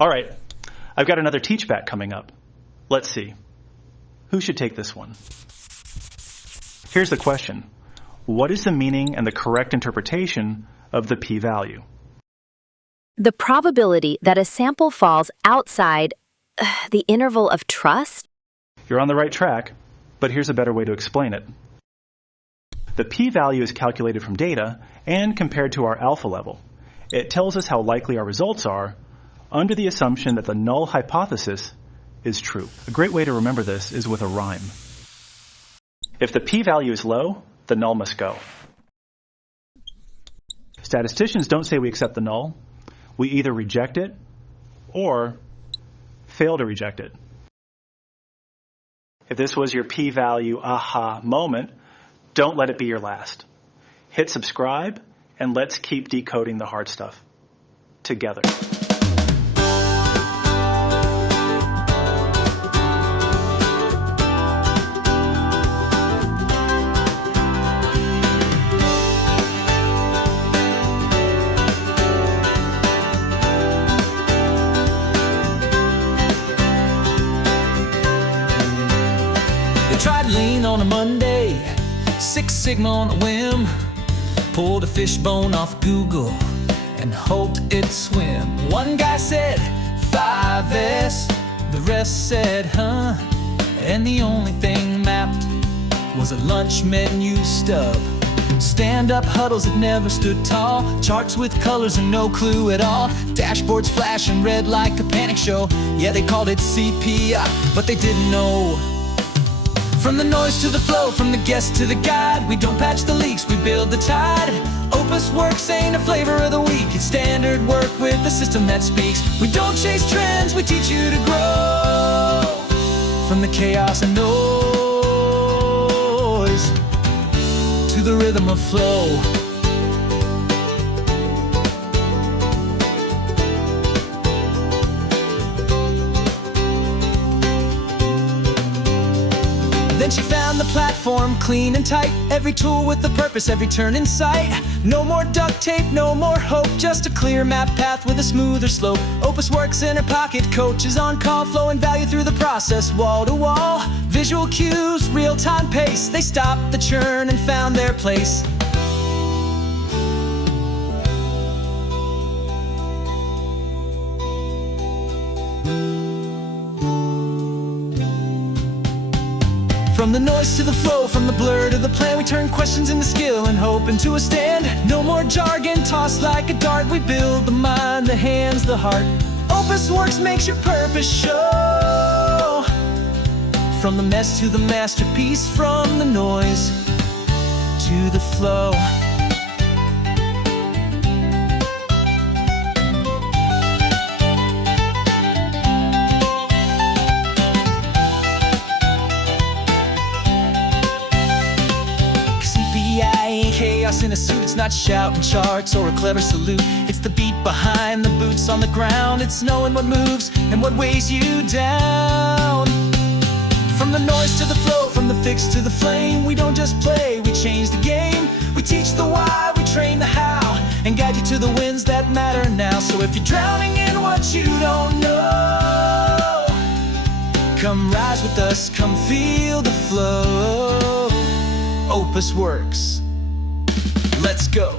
All right, I've got another teach back coming up. Let's see. Who should take this one? Here's the question. What is the meaning and the correct interpretation of the p-value? The probability that a sample falls outside the interval of trust? You're on the right track, but here's a better way to explain it. The p-value is calculated from data and compared to our alpha level. It tells us how likely our results are under the assumption that the null hypothesis is true. A great way to remember this is with a rhyme. If the p-value is low, the null must go. Statisticians don't say we accept the null. We either reject it or fail to reject it. If this was your p-value aha moment, don't let it be your last. Hit subscribe and let's keep decoding the hard stuff together. Tried lean on a Monday, Six Sigma on a whim, pulled a fishbone off Google and hoped it'd swim. One guy said 5S, the rest said huh, and the only thing mapped was a lunch menu stub. Stand-up huddles that never stood tall, charts with colors and no clue at all, dashboards flashing red like a panic show. Yeah, they called it CPI, but they didn't know. From the noise to the flow, from the guest to the guide, we don't patch the leaks, we build the tide. Opus Works ain't a flavor of the week, it's standard work with a system that speaks. We don't chase trends, we teach you to grow. From the chaos and noise to the rhythm of flow. Then she found the platform clean and tight, every tool with a purpose, every turn in sight. No more duct tape, no more hope, just a clear map path with a smoother slope. Opus Works in her pocket, coaches on call, flowing value through the process, wall to wall. Visual cues, real-time pace, they stopped the churn and found their place. From the noise to the flow, from the blur to the plan, we turn questions into skill and hope into a stand. No more jargon, tossed like a dart, we build the mind, the hands, the heart. Opus Works makes your purpose show. From the mess to the masterpiece, from the noise to the flow. Chaos in a suit, it's not shouting charts or a clever salute. It's the beat behind the boots on the ground. It's knowing what moves and what weighs you down. From the noise to the flow, from the fix to the flame, we don't just play, we change the game. We teach the why, we train the how, and guide you to the wins that matter now. So if you're drowning in what you don't know, come rise with us, come feel the flow. Opus Works. Let's go.